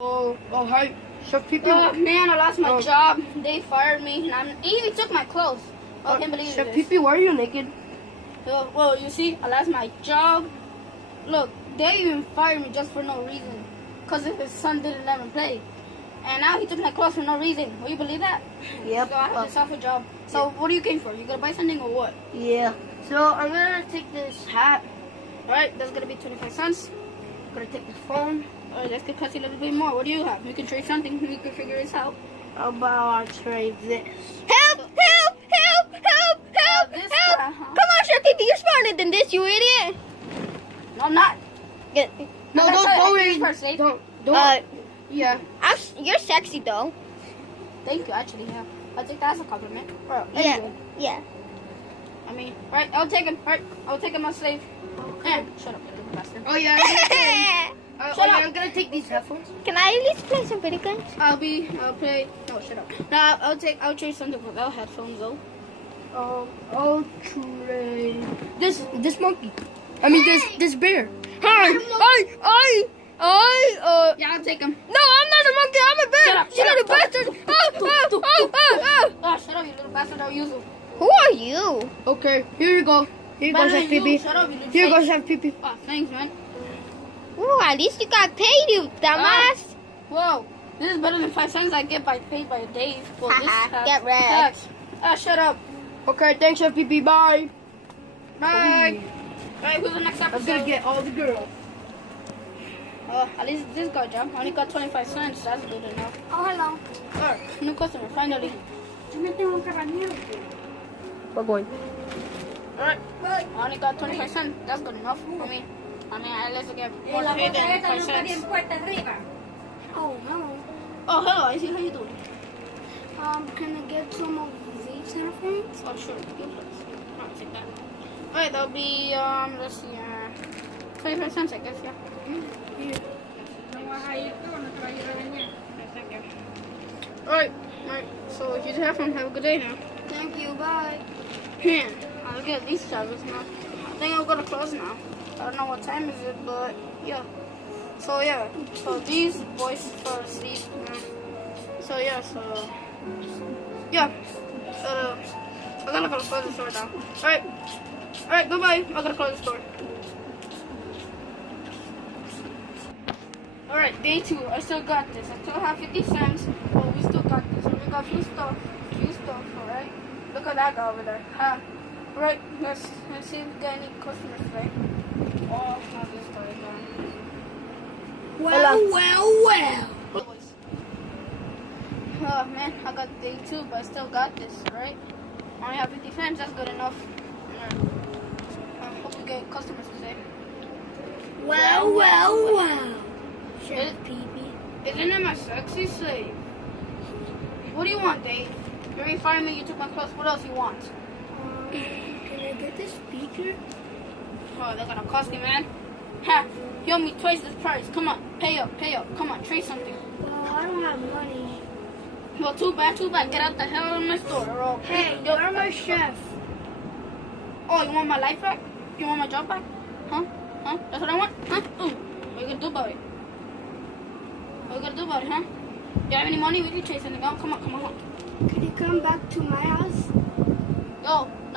Hi. Chef Pee-Pee. Oh man, I lost my job. They fired me, and they even took my clothes. I can't believe Chef this. Pee-Pee, why are you naked? Well, you see, I lost my job. Look, they even fired me just for no reason, cause if his son didn't let him play, and now he took my clothes for no reason. Will you believe that? Yep. So I have to self a job. So what are you came for? You gonna buy something or what? Yeah. So I'm gonna take this hat. All right, that's gonna be 25 cents. I'm gonna take this phone. All right, that's gonna cost you a little bit more. What do you have? We can trade something. We can figure this out. How about I trade this? Help! Help! Help! Help! Help! This Help! guy, huh? Come on, Chef Pee-Pee, you're smarter than this, you idiot! No, I'm not. Get, No, I gotta tell you, don't I think worry. first, eh? Don't. Yeah. you're sexy though. Thank you, actually, yeah. I'll take that as a compliment. Bro, Yeah, anyway, yeah. I mean, right, I'll take him. Right, I'll take him as slave. And shut up, you little bastard. Oh yeah. Shut up. I'm gonna take these headphones. Can I at least play some video games? I'll play. No, shut up. No, I'll trade something without headphones though. I'll trade this monkey. I mean this bear. Hi. Yeah, I'll take him. No, I'm not a monkey, I'm a bear! Shut up, You shut little up. bastard! Oh! Oh, shut up, you little bastard. I'll use him. Who are you? Okay, here you go. Here you go, Better Chef than you. Pee-Pee. Shut up, you little Here you go, fake. Chef Pee-Pee. Oh, thanks, man. Ooh, at least you got paid, you dumbass. Whoa, this is better than 5 cents I get paid by Dave. Well, this Haha, has get wrecked. tax. Ah, shut up. Okay, thanks, Chef Pee-Pee. Bye. Bye. Alright, who's the next I'm episode? gonna get all the girls. At least this got job. I only got 25 cents. That's good enough. Oh, hello. Alright, new customer, finally. We're going. Alright, I only got 25 cents. That's good enough. I mean, at least I get more pay than 5 cents. Oh, hello. Oh, hello, I see. How you doing? Can I get some of these headphones? Oh, sure. Good place. I'll take that. Alright, that'll be, let's see, 25 cents, I guess, yeah. Alright, so you have fun. Have a good day now. Thank you, bye. Man, I'll get these chargers now. I think I'm gonna close now. I don't know what time is it, but yeah. So yeah, so these boys for sleep now. So yeah, yeah. I'm gonna go close the store now. Alright, goodbye. I'm gonna close the store. Alright, day 2. I still got this. I still have 50 cents, but we still got this. And we got few stuff, alright? Look at that guy over there. Alright, let's see if we got any customers today. Oh, not this guy again. Well. Oh man, I got day 2, but I still got this, right? I only have 50 cents, that's good enough. I hope we get customers today. Well. Chef Pee-Pee. Isn't it my sexy slave? What do you want, Dave? You already fired me, you took my clothes, what else you want? Can I get the speaker? Oh, they're gonna cost me, man. Ha! You owe me twice this price. Come on, pay up. Come on, trade something. Well, I don't have money. Well, too bad. Get out the hell of my store, or I'll... Hey, you're my chef. Oh, you want my life back? You want my job back? Huh? That's what I want? Huh? What are you gonna do about it? Huh? You have any money? We can trade something out. Come on. Can you come back to my house? No. I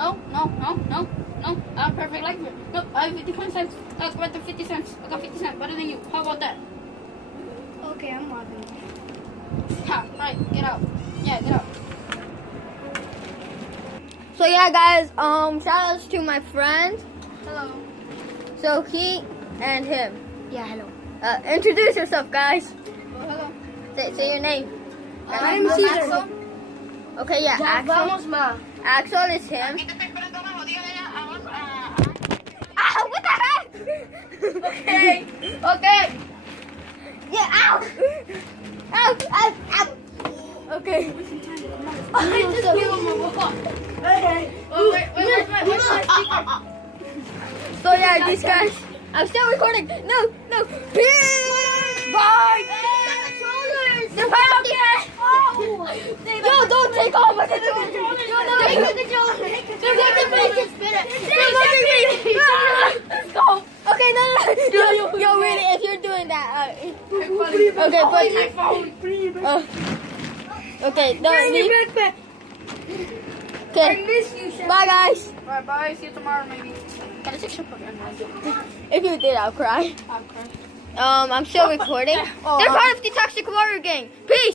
have perfect life here. Look, I have 55 cents. That's worth the 50 cents. I got 50 cents. Better than you. How about that? Okay, I'm walking. Ha! Alright, get out. Yeah, get out. So yeah, guys, shout outs to my friend. Hello. So he and him. Yeah, hello. Introduce yourself, guys. Oh, hello. Say your name. I'm Caesar. Axel. Okay, yeah, Axel. Vamos, ma. Axel is him. Ah, what the heck? Okay. Yeah, ow! Ow! Okay. I just gave him a walk. Okay. Oh, where's my speaker? So yeah, these guys. I'm still recording. No. Peace! Bye! They're podcast! Yo, don't take all my controllers! Take the controllers! Let's go! Okay, no. Yo, really, if you're doing that. that. Okay, Okay, but okay, don't leave. backpack. I Okay, miss you, Chef. bye guys. Alright, bye. See you tomorrow, maybe. Can I take some pictures? If you did, I'll cry. I'll cry. I'm still recording. They're part of the Toxic Warrior Gang. Peace.